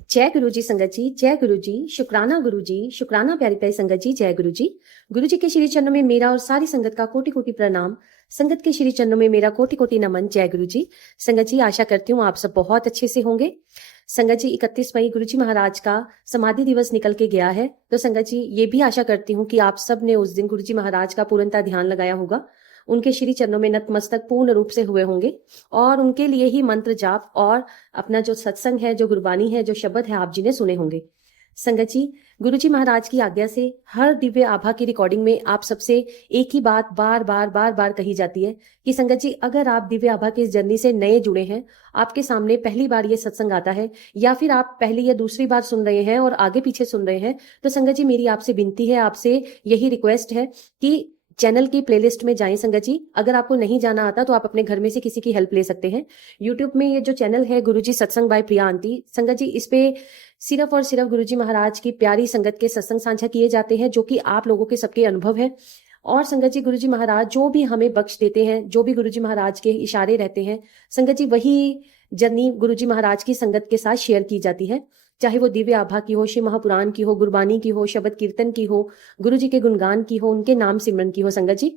जय गुरु जी संगत जी, जय गुरु जी, शुक्राना गुरु जी, शुक्राना प्यारी प्यारी संगत जी, जय गुरु जी। गुरु जी के श्री चरणों में मेरा और सारी संगत का कोटि कोटि प्रणाम। संगत के श्री चरणों में मेरा कोटि कोटि नमन। जय गुरु जी। संगत जी, आशा करती हूँ आप सब बहुत अच्छे से होंगे। संगत जी, 31 मई गुरु जी महाराज का समाधि दिवस निकल के गया है, तो संगत जी ये भी आशा करती हूँ कि आप सब ने उस दिन गुरु जी महाराज का पूर्णतः ध्यान लगाया होगा, उनके श्री चरणों में नतमस्तक पूर्ण रूप से हुए होंगे और उनके लिए ही मंत्र जाप और अपना जो सत्संग है, जो गुरबानी है, जो शब्द है, आप जी ने सुने होंगे। संगत जी, गुरु जी महाराज की आज्ञा से हर दिव्य आभा की रिकॉर्डिंग में आप सबसे एक ही बात बार बार बार बार कही जाती है कि संगत जी, अगर आप दिव्य आभा की इस जर्नी से नए जुड़े हैं, आपके सामने पहली बार ये सत्संग आता है या फिर आप पहली या दूसरी बार सुन रहे हैं और आगे पीछे सुन रहे हैं, तो संगत जी मेरी आपसे विनती है, आपसे यही रिक्वेस्ट है कि चैनल की प्लेलिस्ट में जाएं। संगत जी, अगर आपको नहीं जाना आता तो आप अपने घर में से किसी की हेल्प ले सकते हैं। यूट्यूब में ये जो चैनल है गुरुजी सत्संग बाय प्रिया आंटी, संगत जी इस पे सिर्फ और सिर्फ गुरुजी महाराज की प्यारी संगत के सत्संग साझा किए जाते हैं, जो कि आप लोगों के सबके अनुभव है। और संगत जी, गुरुजी महाराज जो भी हमें बख्श देते हैं, जो भी गुरुजी महाराज के इशारे रहते हैं, संगत जी वही जर्नी गुरुजी महाराज की संगत के साथ शेयर की जाती है। चाहे वो दिव्य आभा की हो, शिव महापुराण की हो, गुरबानी की हो, शब्द कीर्तन की हो, गुरु जी के गुणगान की हो, उनके नाम सिमरन की हो। संगत जी,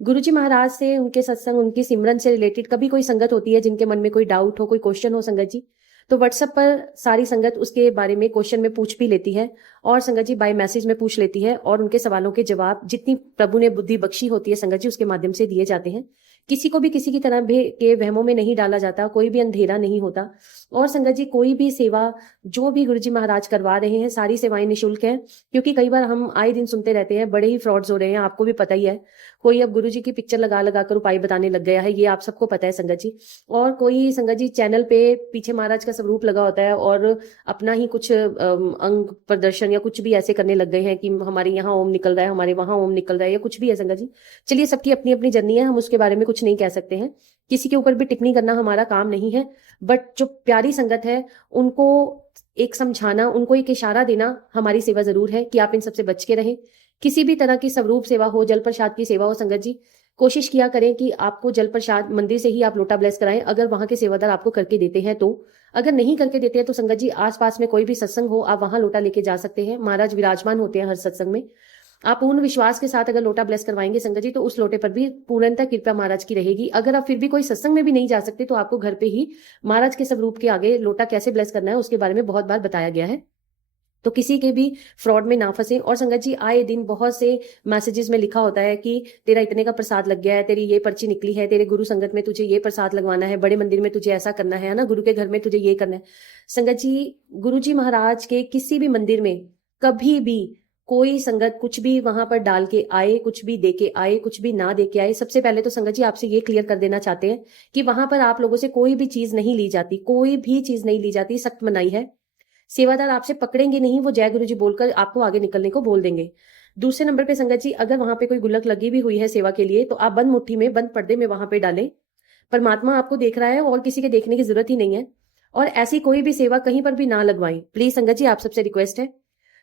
गुरु जी महाराज से, उनके सत्संग, उनकी सिमरन से रिलेटेड कभी कोई संगत होती है जिनके मन में कोई डाउट हो, कोई क्वेश्चन हो संगत जी, तो व्हाट्सएप पर सारी संगत उसके बारे में क्वेश्चन में पूछ भी लेती है और संगत जी बाय मैसेज में पूछ लेती है और उनके सवालों के जवाब जितनी प्रभु ने बुद्धि बख्शी होती है संगत जी, उसके माध्यम से दिए जाते हैं। किसी को भी किसी की तरह भी के वहमों में नहीं डाला जाता, कोई भी अंधेरा नहीं होता। और संगत जी, कोई भी सेवा जो भी गुरु जी महाराज करवा रहे हैं, सारी सेवाएं निशुल्क हैं, क्योंकि कई बार हम आए दिन सुनते रहते हैं बड़े ही फ्रॉड्स हो रहे हैं, आपको भी पता ही है। कोई अब गुरु जी की पिक्चर लगा लगा कर उपाय बताने लग गया है, ये आप सबको पता है संगत जी। और कोई संगत जी चैनल पे पीछे महाराज का स्वरूप लगा होता है और अपना ही कुछ अंग प्रदर्शन या कुछ भी ऐसे करने लग गए हैं कि हमारे यहाँ ओम निकल रहा है, हमारे वहां ओम निकल रहा है, या कुछ भी है संगत जी। चलिए, सबकी अपनी अपनी जर्नी है, हम उसके बारे में कुछ नहीं कह सकते हैं, किसी के ऊपर भी टिप्पणी करना हमारा काम नहीं है। बट जो प्यारी संगत है उनको एक समझाना, उनको एक इशारा देना हमारी सेवा जरूर है कि आप इन सबसे बच के रहें। किसी भी तरह की स्वरूप सेवा हो, जल प्रसाद की सेवा हो संगत जी, कोशिश किया करें कि आपको जल प्रसाद मंदिर से ही आप लोटा ब्लेस कराएं, अगर वहां के सेवादार आपको करके देते हैं तो। अगर नहीं करके देते हैं तो संगत जी आसपास में कोई भी सत्संग हो, आप वहां लोटा लेके जा सकते हैं, महाराज विराजमान होते हैं हर सत्संग में। आप पूर्ण विश्वास के साथ अगर लोटा ब्लेस करवाएंगे संगत जी, तो उस लोटे पर भी पूर्णतः कृपा महाराज की रहेगी। अगर आप फिर भी कोई सत्संग में भी नहीं जा सकते तो आपको घर पे ही महाराज के स्वरूप के आगे लोटा कैसे ब्लेस करना है उसके बारे में बहुत बार बताया गया है, तो किसी के भी फ्रॉड में ना फंसे। और संगत जी, आए दिन बहुत से मैसेजेस में लिखा होता है कि तेरा इतने का प्रसाद लग गया है, तेरी ये पर्ची निकली है, तेरे गुरु संगत में तुझे ये प्रसाद लगवाना है, बड़े मंदिर में तुझे ऐसा करना है ना, गुरु के घर में तुझे ये करना है। संगत जी, गुरु जी महाराज के किसी भी मंदिर में कभी भी कोई संगत कुछ भी वहां पर डाल के आए, कुछ भी दे के आए, कुछ भी ना दे के आए, सबसे पहले तो संगत जी आपसे ये क्लियर कर देना चाहते हैं कि वहां पर आप लोगों से कोई भी चीज नहीं ली जाती, कोई भी चीज नहीं ली जाती, सख्त मनाही है। सेवादार आपसे पकड़ेंगे नहीं, वो जय गुरु जी बोलकर आपको आगे निकलने को बोल देंगे। दूसरे नंबर पे संगत जी, अगर वहां पे कोई गुल्लक लगी भी हुई है सेवा के लिए, तो आप बंद मुट्ठी में, बंद पर्दे में वहां पे डालें। परमात्मा आपको देख रहा है और किसी के देखने की जरूरत ही नहीं है। और ऐसी कोई भी सेवा कहीं पर भी ना लगवाएं प्लीज संगत जी, आप सबसे रिक्वेस्ट है।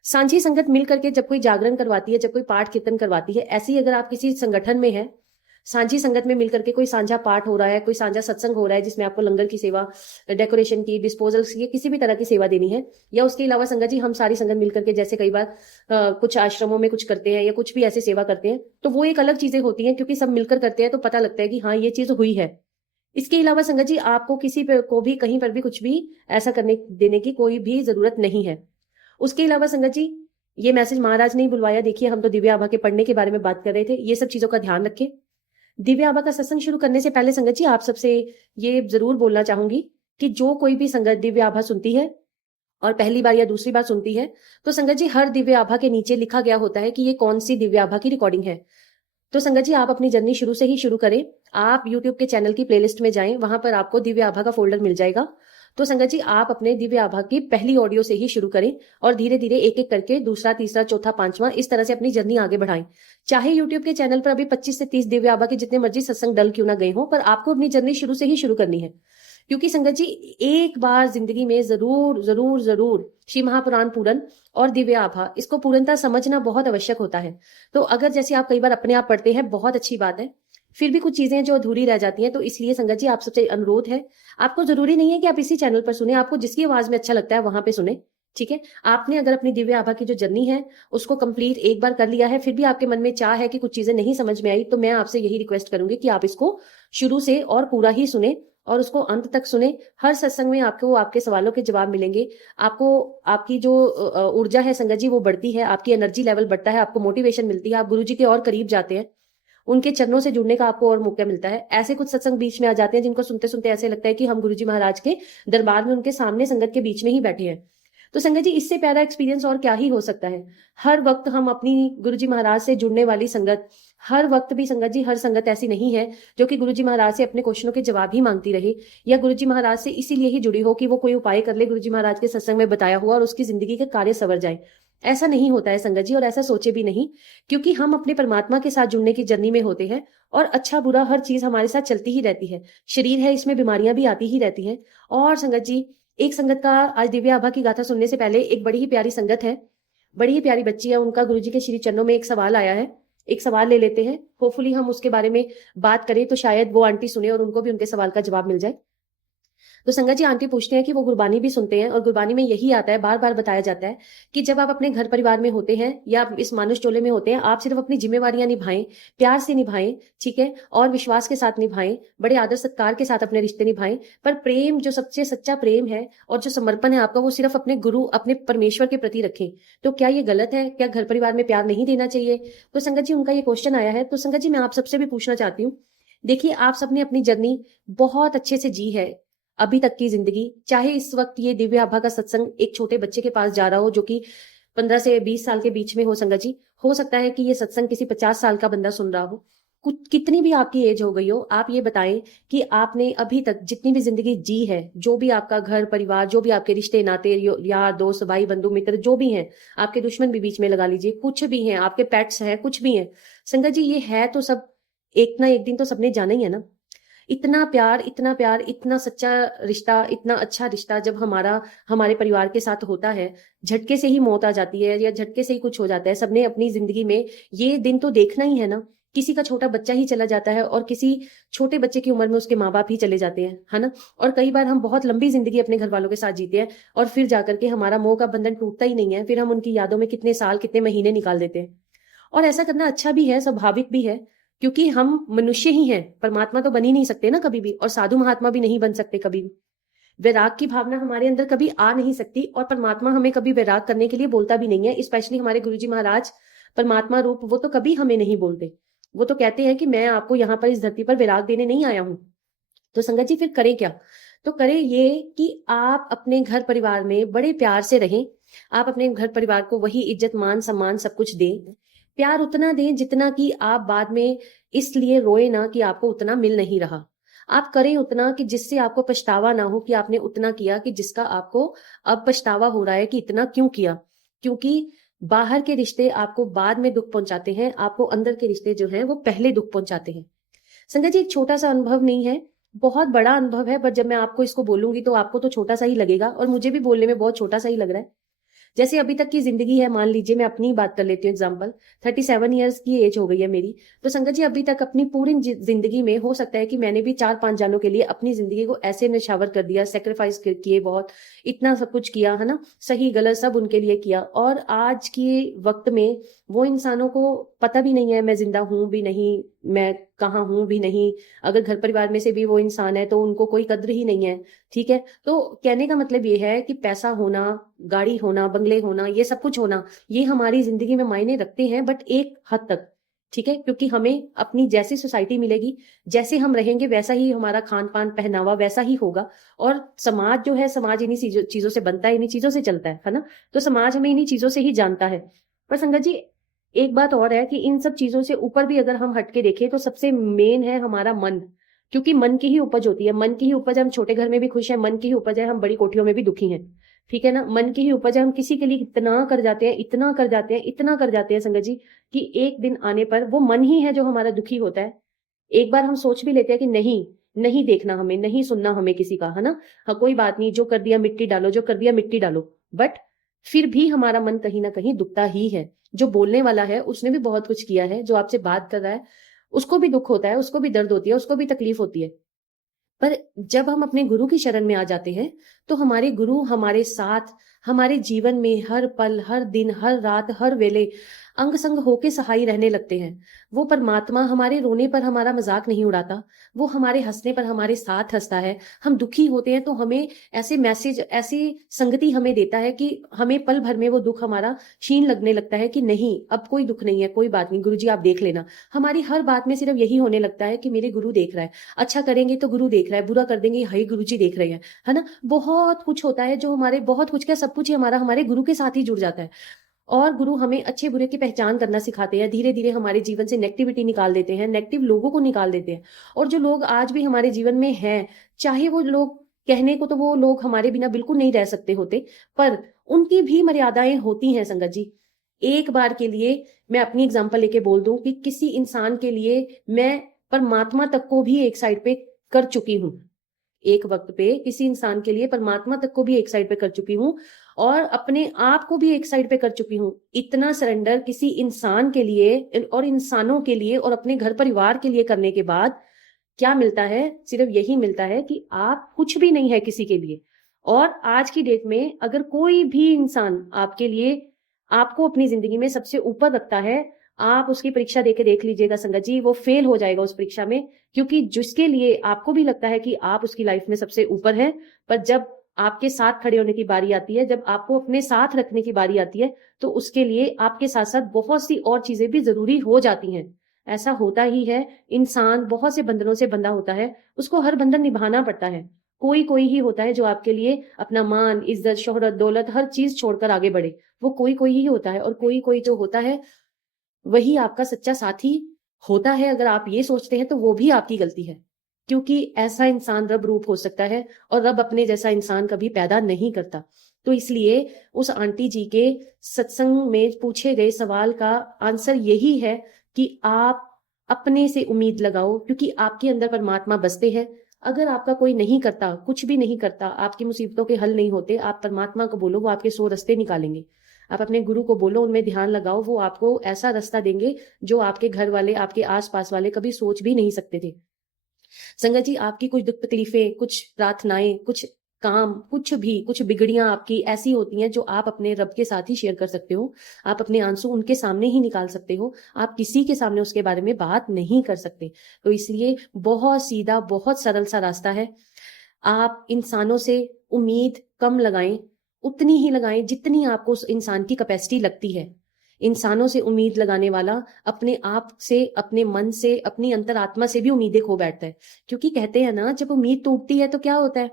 सांझी संगत मिल करके जब कोई जागरण करवाती है, जब कोई पाठ कीर्तन करवाती है, ऐसी अगर आप किसी संगठन में है, सांझी संगत में मिलकर के कोई साझा पाठ हो रहा है, कोई साझा सत्संग हो रहा है जिसमें आपको लंगर की सेवा, डेकोरेशन की, डिस्पोजल्स की, किसी भी तरह की सेवा देनी है, या उसके अलावा संगत जी हम सारी संगत मिलकर के जैसे कई बार कुछ आश्रमों में कुछ करते हैं या कुछ भी ऐसे सेवा करते हैं, तो वो एक अलग चीजें होती हैं, क्योंकि सब मिलकर करते हैं तो पता लगता है कि हाँ ये चीज हुई है। इसके अलावा संगत जी आपको किसी पे को भी कहीं पर भी कुछ भी ऐसा करने देने की कोई भी जरूरत नहीं है। उसके अलावा संगत जी, ये मैसेज महाराज ने ही बुलवाया, देखिए हम तो दिव्य आभा के पढ़ने के बारे में बात कर रहे थे, ये सब चीजों का ध्यान रखें। दिव्य आभा का सत्संग शुरू करने से पहले संगत जी आप सबसे ये जरूर बोलना चाहूंगी कि जो कोई भी संगत दिव्य आभा सुनती है और पहली बार या दूसरी बार सुनती है, तो संगत जी हर दिव्य आभा के नीचे लिखा गया होता है कि ये कौन सी दिव्य आभा की रिकॉर्डिंग है। तो संगत जी आप अपनी जर्नी शुरू से ही शुरू करें। आप यूट्यूब के चैनल की प्लेलिस्ट में जाएं, वहां पर आपको दिव्य आभा का फोल्डर मिल जाएगा। तो संगत जी आप अपने दिव्य आभा की पहली ऑडियो से ही शुरू करें और धीरे धीरे एक एक करके दूसरा, तीसरा, चौथा, पांचवा, इस तरह से अपनी जर्नी आगे बढ़ाएं। चाहे यूट्यूब के चैनल पर अभी 25 से 30 दिव्य आभा के जितने मर्जी सत्संग डल क्यों ना गए हो, पर आपको अपनी जर्नी शुरू से ही शुरू करनी है। क्योंकि संगत जी एक बार जिंदगी में जरूर जरूर जरूर श्री महापुराण पूरन और दिव्य आभा इसको पूर्णतः समझना बहुत आवश्यक होता है। तो अगर जैसे आप कई बार अपने आप पढ़ते हैं, बहुत अच्छी बात है, फिर भी कुछ चीजें जो अधूरी रह जाती हैं। तो इसलिए संगत जी आप सबसे अनुरोध है, आपको जरूरी नहीं है कि आप इसी चैनल पर सुने, आपको जिसकी आवाज में अच्छा लगता है वहां पे सुने। ठीक है, आपने अगर अपनी दिव्य आभा की जो जर्नी है उसको कंप्लीट एक बार कर लिया है, फिर भी आपके मन में चाह है कि कुछ चीजें नहीं समझ में आई, तो मैं आपसे यही रिक्वेस्ट करूंगी कि आप इसको शुरू से और पूरा ही सुने और उसको अंत तक सुने। हर सत्संग में आपको आपके सवालों के जवाब मिलेंगे, आपको आपकी जो ऊर्जा है संगत जी वो बढ़ती है, आपकी एनर्जी लेवल बढ़ता है, आपको मोटिवेशन मिलती है, आप गुरु जी के और करीब जाते हैं, उनके चरणों से जुड़ने का आपको और मौका मिलता है। ऐसे कुछ सत्संग बीच में आ जाते हैं जिनको सुनते सुनते ऐसे लगता है कि हम गुरुजी महाराज के दरबार में उनके सामने संगत के बीच में ही बैठे हैं। तो संगत जी इससे प्यारा एक्सपीरियंस और क्या ही हो सकता है। हर वक्त हम अपनी गुरुजी महाराज से जुड़ने वाली संगत, हर वक्त भी संगत जी हर संगत ऐसी नहीं है जो कि गुरुजी महाराज से अपने क्वेश्चनों के जवाब ही मांगती रहे, या गुरुजी महाराज से इसीलिए ही जुड़ी हो कि वो कोई उपाय कर ले गुरुजी महाराज के सत्संग में बताया हुआ और उसकी जिंदगी के कार्य सवर जाए। ऐसा नहीं होता है संगत जी, और ऐसा सोचे भी नहीं, क्योंकि हम अपने परमात्मा के साथ जुड़ने की जर्नी में होते हैं और अच्छा बुरा हर चीज हमारे साथ चलती ही रहती है। शरीर है, इसमें बीमारियां भी आती ही रहती हैं। और संगत जी एक संगत का आज दिव्य आभा की गाथा सुनने से पहले एक बड़ी ही प्यारी संगत है, बड़ी ही प्यारी बच्ची है, उनका गुरुजी के श्री चरणों में एक सवाल आया है। एक सवाल ले लेते हैं, होपफुली हम उसके बारे में बात करें तो शायद वो आंटी सुने और उनको भी उनके सवाल का जवाब मिल जाए। तो संगत जी आंटी पूछते हैं कि वो गुरबानी भी सुनते हैं और गुरबानी में यही आता है, बार बार बताया जाता है कि जब आप अपने घर परिवार में होते हैं या इस मानुष टोले में होते हैं, आप सिर्फ अपनी जिम्मेवारियां निभाएं, प्यार से निभाएं, ठीक है, और विश्वास के साथ निभाएं, बड़े आदर सत्कार के साथ अपने रिश्ते निभाएं, पर प्रेम जो सबसे सच्चा प्रेम है और जो समर्पण है आपका वो सिर्फ अपने गुरु अपने परमेश्वर के प्रति रखें। तो क्या ये गलत है? क्या घर परिवार में प्यार नहीं देना चाहिए? तो संगत जी उनका ये क्वेश्चन आया है। तो संगत जी मैं आप सबसे भी पूछना चाहती हूँ, देखिए आप सबने अपनी जर्नी बहुत अच्छे से जी है अभी तक की जिंदगी, चाहे इस वक्त ये दिव्य आभा का सत्संग एक छोटे बच्चे के पास जा रहा हो जो कि 15 से 20 साल के बीच में हो संगत जी, हो सकता है कि ये सत्संग किसी 50 साल का बंदा सुन रहा हो, कुछ कितनी भी आपकी एज हो गई हो, आप ये बताएं कि आपने अभी तक जितनी भी जिंदगी जी है, जो भी आपका घर परिवार, जो भी आपके रिश्ते नाते यार दोस्त भाई बंधु मित्र जो भी हैं, आपके दुश्मन भी बीच में लगा लीजिए, कुछ भी हैं, आपके पेट्स हैं, कुछ भी हैं, संगत जी ये है तो सब एक ना एक दिन तो सबने जाना ही है ना। इतना प्यार, इतना प्यार, इतना सच्चा रिश्ता, इतना अच्छा रिश्ता जब हमारा हमारे परिवार के साथ होता है, झटके से ही मौत आ जाती है या झटके से ही कुछ हो जाता है, सबने अपनी जिंदगी में ये दिन तो देखना ही है ना। किसी का छोटा बच्चा ही चला जाता है और किसी छोटे बच्चे की उम्र में उसके माँ बाप ही चले जाते हैं, है ना। और कई बार हम बहुत लंबी जिंदगी अपने घर वालों के साथ जीते हैं और फिर जाकर के हमारा मोह का बंधन टूटता ही नहीं है, फिर हम उनकी यादों में कितने साल कितने महीने निकाल देते हैं। और ऐसा करना अच्छा भी है, स्वाभाविक भी है, क्योंकि हम मनुष्य ही हैं, परमात्मा तो बन ही नहीं सकते ना कभी भी, और साधु महात्मा भी नहीं बन सकते कभी भी। वैराग की भावना हमारे अंदर कभी आ नहीं सकती और परमात्मा हमें कभी वैराग करने के लिए बोलता भी नहीं है। स्पेशली हमारे गुरुजी महाराज परमात्मा रूप, वो तो कभी हमें नहीं बोलते, वो तो कहते हैं कि मैं आपको यहाँ पर इस धरती पर वैराग देने नहीं आया हूं। तो संगत जी फिर करें क्या? तो करें ये कि आप अपने घर परिवार में बड़े प्यार से रहें, आप अपने घर परिवार को वही इज्जत मान सम्मान सब कुछ दें, प्यार उतना दें जितना कि आप बाद में इसलिए रोए ना कि आपको उतना मिल नहीं रहा। आप करें उतना कि जिससे आपको पछतावा ना हो कि आपने उतना किया कि जिसका आपको अब पछतावा हो रहा है कि इतना क्यों किया। क्योंकि बाहर के रिश्ते आपको बाद में दुख पहुंचाते हैं, आपको अंदर के रिश्ते जो हैं वो पहले दुख पहुंचाते हैं। संगत जी एक छोटा सा अनुभव नहीं है, बहुत बड़ा अनुभव है, पर जब मैं आपको इसको बोलूंगी तो आपको तो छोटा सा ही लगेगा और मुझे भी बोलने में बहुत छोटा सा ही लग रहा है। जैसे अभी तक की जिंदगी है, मान लीजिए मैं अपनी बात कर लेती हूँ एग्जाम्पल, 37 ईयर्स की एज हो गई है मेरी। तो संगत जी अभी तक अपनी पूरी जिंदगी में हो सकता है कि मैंने भी 4-5 जानों के लिए अपनी जिंदगी को ऐसे निछावर कर दिया, सेक्रीफाइस किए, बहुत इतना सब कुछ किया है ना, सही गलत सब उनके लिए किया। और आज के वक्त में वो इंसानों को पता भी नहीं है मैं जिंदा हूं भी नहीं, मैं कहाँ हूं भी नहीं, अगर घर परिवार में से भी वो इंसान है तो उनको कोई कद्र ही नहीं है। ठीक है, तो कहने का मतलब ये है कि पैसा होना, गाड़ी होना, बंगले होना, ये सब कुछ होना, ये हमारी जिंदगी में मायने रखते हैं, बट एक हद तक। ठीक है, क्योंकि हमें अपनी जैसी सोसाइटी मिलेगी, जैसे हम रहेंगे वैसा ही हमारा खान पान पहनावा वैसा ही होगा। और समाज जो है, समाज इन्हीं चीजों से बनता है, इन्हीं चीजों से चलता है ना। तो समाज हमें इन्हीं चीजों से ही जानता है। पर संगत जी एक बात और है कि इन सब चीजों से ऊपर भी अगर हम हटके देखें तो सबसे मेन है हमारा मन, क्योंकि मन की ही उपज होती है, मन की ही उपज है। हम छोटे घर में भी खुश हैं, मन की ही उपज है हम बड़ी कोठियों में भी दुखी हैं। ठीक है ना, मन की ही उपज है। हम किसी के लिए इतना कर जाते हैं, इतना कर जाते हैं, इतना कर जाते हैं संगत जी, कि एक दिन आने पर वो मन ही है जो हमारा दुखी होता है। एक बार हम सोच भी लेते हैं कि नहीं, नहीं देखना हमें, नहीं सुनना हमें किसी का, है ना, हाँ कोई बात नहीं, जो कर दिया मिट्टी डालो, जो कर दिया मिट्टी डालो। बट फिर भी हमारा मन कहीं ना कहीं दुखता ही है। जो बोलने वाला है उसने भी बहुत कुछ किया है, जो आपसे बात कर रहा है उसको भी दुख होता है, उसको भी दर्द होती है, उसको भी तकलीफ होती है। पर जब हम अपने गुरु की शरण में आ जाते हैं, तो हमारे गुरु हमारे साथ, हमारे जीवन में हर पल, हर दिन, हर रात, हर वेले अंग संग होके सहाय रहने लगते हैं। वो परमात्मा हमारे रोने पर हमारा मजाक नहीं उड़ाता, वो हमारे हंसने पर हमारे साथ हंसता है। हम दुखी होते हैं तो हमें ऐसे मैसेज, ऐसी संगति हमें देता है कि हमें पल भर में वो दुख हमारा क्षीण लगने लगता है कि नहीं, अब कोई दुख नहीं है, कोई बात नहीं, गुरु जी आप देख लेना। हमारी हर बात में सिर्फ यही होने लगता है कि मेरे गुरु देख रहा है, अच्छा करेंगे तो गुरु देख रहा है, बुरा कर देंगे हाय गुरु जी देख रहे हैं, है ना। बहुत कुछ होता है जो हमारे, बहुत कुछ क्या, सब कुछ ही हमारा हमारे गुरु के साथ ही जुड़ जाता है। और गुरु हमें अच्छे बुरे की पहचान करना सिखाते हैं, धीरे धीरे हमारे जीवन से नेगेटिविटी निकाल देते हैं, नेगेटिव लोगों को निकाल देते हैं। और जो लोग आज भी हमारे जीवन में हैं, चाहे वो लोग, कहने को तो वो लोग हमारे बिना बिल्कुल नहीं रह सकते होते, पर उनकी भी मर्यादाएं होती हैं संगत जी। एक बार के लिए मैं अपनी एग्जांपल लेके बोल दूं कि किसी इंसान के लिए मैं परमात्मा तक को भी एक साइड पे कर चुकी हूँ। एक वक्त पे किसी इंसान के लिए परमात्मा तक को भी एक साइड पे कर चुकी हूँ, और अपने आप को भी एक साइड पे कर चुकी हूँ। इतना सरेंडर किसी इंसान के लिए और इंसानों के लिए और अपने घर परिवार के लिए करने के बाद क्या मिलता है? सिर्फ यही मिलता है कि आप कुछ भी नहीं है किसी के लिए। और आज की डेट में अगर कोई भी इंसान आपके लिए, आपको अपनी जिंदगी में सबसे ऊपर रखता है, आप उसकी परीक्षा देके देख लीजिएगा संगत जी, वो फेल हो जाएगा उस परीक्षा में। क्योंकि जिसके लिए आपको भी लगता है कि आप उसकी लाइफ में सबसे ऊपर हैं, पर जब आपके साथ खड़े होने की बारी आती है, जब आपको अपने साथ रखने की बारी आती है, तो उसके लिए आपके साथ साथ बहुत सी और चीजें भी जरूरी हो जाती हैं। ऐसा होता ही है, इंसान बहुत से बंधनों से बंधा होता है, उसको हर बंधन निभाना पड़ता है। कोई कोई ही होता है जो आपके लिए अपना मान, इज्जत, शोहरत, दौलत, हर चीज छोड़कर आगे बढ़े। वो कोई कोई ही होता है, और कोई कोई जो होता है वही आपका सच्चा साथी होता है। अगर आप ये सोचते हैं तो वो भी आपकी गलती है, क्योंकि ऐसा इंसान रब रूप हो सकता है, और रब अपने जैसा इंसान कभी पैदा नहीं करता। तो इसलिए उस आंटी जी के सत्संग में पूछे गए सवाल का आंसर यही है कि आप अपने से उम्मीद लगाओ, क्योंकि आपके अंदर परमात्मा बसते हैं। अगर आपका कोई नहीं करता, कुछ भी नहीं करता, आपकी मुसीबतों के हल नहीं होते, आप परमात्मा को बोलो, वो आपके 100 रास्ते निकालेंगे। आप अपने गुरु को बोलो, उनमें ध्यान लगाओ, वो आपको ऐसा रास्ता देंगे जो आपके घर वाले, आपके आसपास वाले कभी सोच भी नहीं सकते थे। संगत जी, आपकी कुछ दुख तकलीफें, कुछ प्रार्थनाएं, कुछ काम, कुछ भी, कुछ बिगड़ियां आपकी ऐसी होती हैं जो आप अपने रब के साथ ही शेयर कर सकते हो। आप अपने आंसू उनके सामने ही निकाल सकते हो, आप किसी के सामने उसके बारे में बात नहीं कर सकते। तो इसलिए बहुत सीधा, बहुत सरल सा रास्ता है। आप इंसानों से उम्मीद कम लगाएं, उतनी ही लगाएं जितनी आपको उस इंसान की कैपेसिटी लगती है। इंसानों से उम्मीद लगाने वाला अपने आप से, अपने मन से, अपनी अंतरात्मा से भी उम्मीदें खो बैठता है। क्योंकि कहते हैं ना, जब उम्मीद टूटती है तो क्या होता है।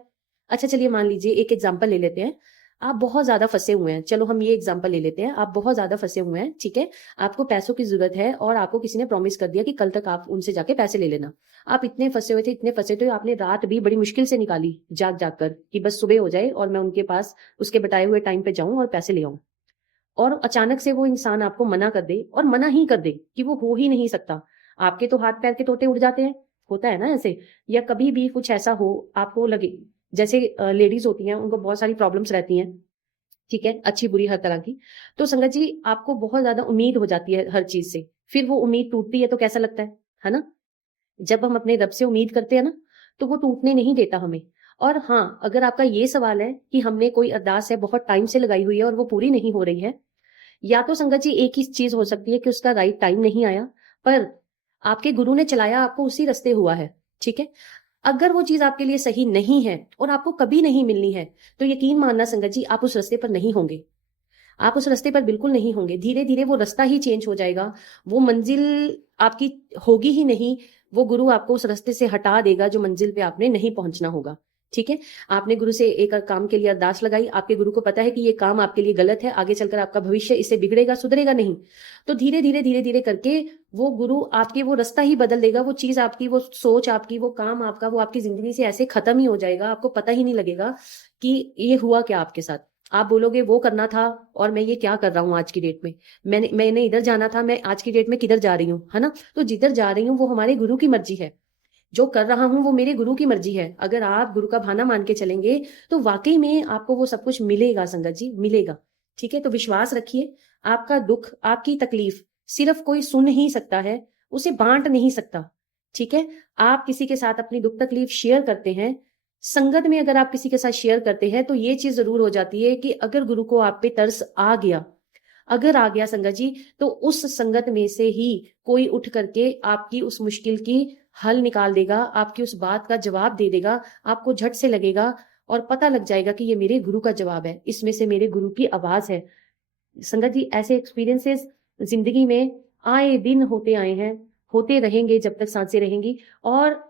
अच्छा चलिए मान लीजिए, एक एग्जाम्पल ले लेते हैं। आप बहुत ज्यादा फंसे हुए हैं, चलो हम ये एग्जाम्पल ले लेते हैं। आप बहुत ज्यादा फंसे हुए हैं, ठीक है, आपको पैसों की जरूरत है, और आपको किसी ने प्रॉमिस कर दिया कि कल तक आप उनसे जाके पैसे ले लेना। आप इतने फंसे हुए थे, इतने फंसे थे, आपने रात भी बड़ी मुश्किल से निकाली जाग जाग कर कि बस सुबह हो जाए और मैं उनके पास उसके बताए हुए टाइम पे जाऊं और पैसे ले आऊं। और अचानक से वो इंसान आपको मना कर दे, और मना ही कर दे कि वो हो ही नहीं सकता। आपके तो हाथ पैर के तोते उड़ जाते हैं, होता है ना ऐसे। या कभी भी कुछ ऐसा हो, आपको लगे, जैसे लेडीज होती हैं, उनको बहुत सारी प्रॉब्लम्स रहती हैं, ठीक है, अच्छी बुरी हर तरह की। तो संगत जी, आपको बहुत ज्यादा उम्मीद हो जाती है हर चीज से, फिर वो उम्मीद टूटती है तो कैसा लगता है ना। जब हम अपने रब से उम्मीद करते हैं ना, तो वो टूटने नहीं देता हमें। और हाँ, अगर आपका ये सवाल है कि हमने कोई अरदास है बहुत टाइम से लगाई हुई है और वो पूरी नहीं हो रही है, या तो संगत जी एक ही चीज हो सकती है कि उसका राइट टाइम नहीं आया, पर आपके गुरु ने चलाया आपको उसी रास्ते हुआ है, ठीक है। अगर वो चीज आपके लिए सही नहीं है और आपको कभी नहीं मिलनी है, तो यकीन मानना संगत जी, आप उस रास्ते पर नहीं होंगे। आप उस रास्ते पर बिल्कुल नहीं होंगे। धीरे धीरे वो रास्ता ही चेंज हो जाएगा, वो मंजिल आपकी होगी ही नहीं। वो गुरु आपको उस रास्ते से हटा देगा जो मंजिल पे आपने नहीं पहुंचना होगा, ठीक है। आपने गुरु से एक काम के लिए अरदास लगाई, आपके गुरु को पता है कि ये काम आपके लिए गलत है, आगे चलकर आपका भविष्य इससे बिगड़ेगा, सुधरेगा नहीं। तो धीरे धीरे धीरे धीरे करके वो गुरु आपके वो रास्ता ही बदल देगा। वो चीज आपकी, वो सोच आपकी, वो काम आपका, वो आपकी जिंदगी से ऐसे खत्म ही हो जाएगा, आपको पता ही नहीं लगेगा कि ये हुआ क्या आपके साथ। आप बोलोगे वो करना था और मैं ये क्या कर रहा हूँ आज की डेट में, मैंने इधर जाना था, मैं आज की डेट में किधर जा रही हूँ, है ना। तो जिधर जा रही हूँ वो हमारे गुरु की मर्जी है, जो कर रहा हूं वो मेरे गुरु की मर्जी है। अगर आप गुरु का भाना मान के चलेंगे तो वाकई में आपको वो सब कुछ मिलेगा संगत जी, मिलेगा, ठीक है। तो विश्वास रखिए, आपका दुख, आपकी तकलीफ सिर्फ कोई सुन ही सकता है, उसे बांट नहीं सकता। ठीक है, आप किसी के साथ अपनी दुख तकलीफ शेयर करते हैं, संगत में अगर आप किसी के साथ शेयर करते हैं तो ये चीज जरूर हो जाती है कि अगर गुरु को आप पे तरस आ गया, अगर आ गया संगत जी, तो उस संगत में से ही कोई उठ करके आपकी उस मुश्किल की हल निकाल देगा, आपकी उस बात का जवाब दे देगा। आपको झट से लगेगा और पता लग जाएगा कि ये मेरे गुरु का जवाब है, इसमें से मेरे गुरु की आवाज है। संगत जी, ऐसे एक्सपीरियंसेस जिंदगी में आए दिन होते आए हैं, होते रहेंगे जब तक सांसें रहेंगी। और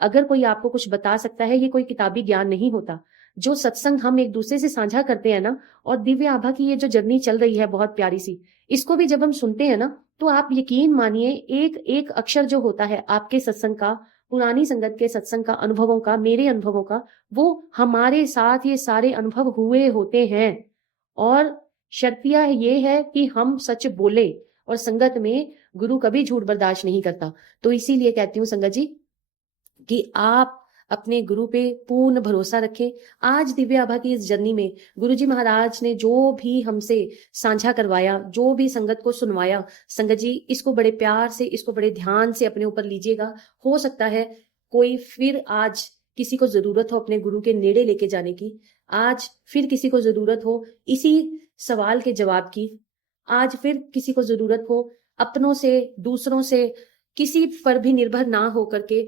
अगर कोई आपको कुछ बता सकता है, ये कोई किताबी ज्ञान नहीं होता। जो सत्संग हम एक दूसरे से साझा करते हैं ना, और दिव्य आभा की ये जो जर्नी चल रही है बहुत प्यारी सी, इसको भी जब हम सुनते हैं ना, तो आप यकीन मानिए एक एक अक्षर जो होता है आपके सत्संग का, पुरानी संगत के सत्संग का, अनुभवों का, मेरे अनुभवों का, वो हमारे साथ ये सारे अनुभव हुए होते हैं। और शर्तिया ये है कि हम सच बोले, और संगत में गुरु कभी झूठ बर्दाश्त नहीं करता। तो इसीलिए कहती हूँ संगत जी कि आप अपने गुरु पे पूर्ण भरोसा रखें। आज दिव्य आभा की इस जर्नी में गुरुजी महाराज ने जो भी हमसे साझा करवाया, जो भी संगत को सुनवाया, संगत जी इसको बड़े प्यार से, इसको बड़े ध्यान से अपने ऊपर लीजिएगा। हो सकता है कोई फिर आज किसी को जरूरत हो अपने गुरु के नेड़े लेके जाने की, आज फिर किसी को जरूरत हो इसी सवाल के जवाब की, आज फिर किसी को जरूरत हो अपनों से, दूसरों से, किसी पर भी निर्भर ना हो करके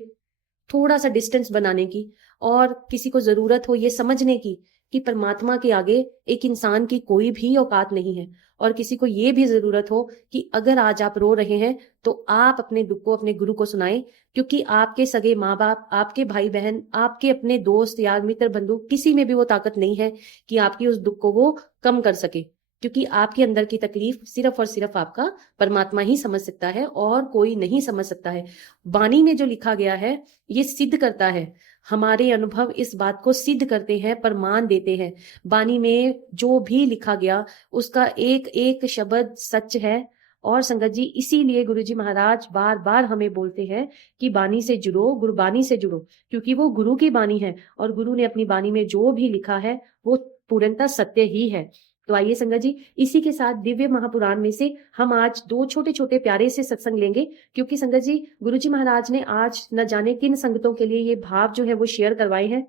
थोड़ा सा डिस्टेंस बनाने की, और किसी को जरूरत हो ये समझने की कि परमात्मा के आगे एक इंसान की कोई भी औकात नहीं है। और किसी को ये भी जरूरत हो कि अगर आज आप रो रहे हैं तो आप अपने दुख को अपने गुरु को सुनाएं, क्योंकि आपके सगे माँ बाप, आपके भाई बहन, आपके अपने दोस्त यार मित्र बंधु, किसी में भी वो ताकत नहीं है कि आपकी उस दुख को वो कम कर सके। क्योंकि आपके अंदर की तकलीफ सिर्फ और सिर्फ आपका परमात्मा ही समझ सकता है, और कोई नहीं समझ सकता है। वाणी में जो लिखा गया है ये सिद्ध करता है, हमारे अनुभव इस बात को सिद्ध करते हैं, प्रमाण देते हैं। वाणी में जो भी लिखा गया उसका एक एक शब्द सच है। और संगत जी इसीलिए गुरुजी महाराज बार बार हमें बोलते हैं कि वाणी से जुड़ो, गुरबानी से जुड़ो, क्योंकि वो गुरु की वाणी है, और गुरु ने अपनी वाणी में जो भी लिखा है वो पूर्णतः सत्य ही है। तो आइए संगत जी, इसी के साथ दिव्य महापुराण में से हम आज दो छोटे छोटे प्यारे से सत्संग लेंगे, क्योंकि संगत जी गुरुजी महाराज ने आज न जाने किन संगतों के लिए ये भाव जो है वो शेयर करवाए हैं।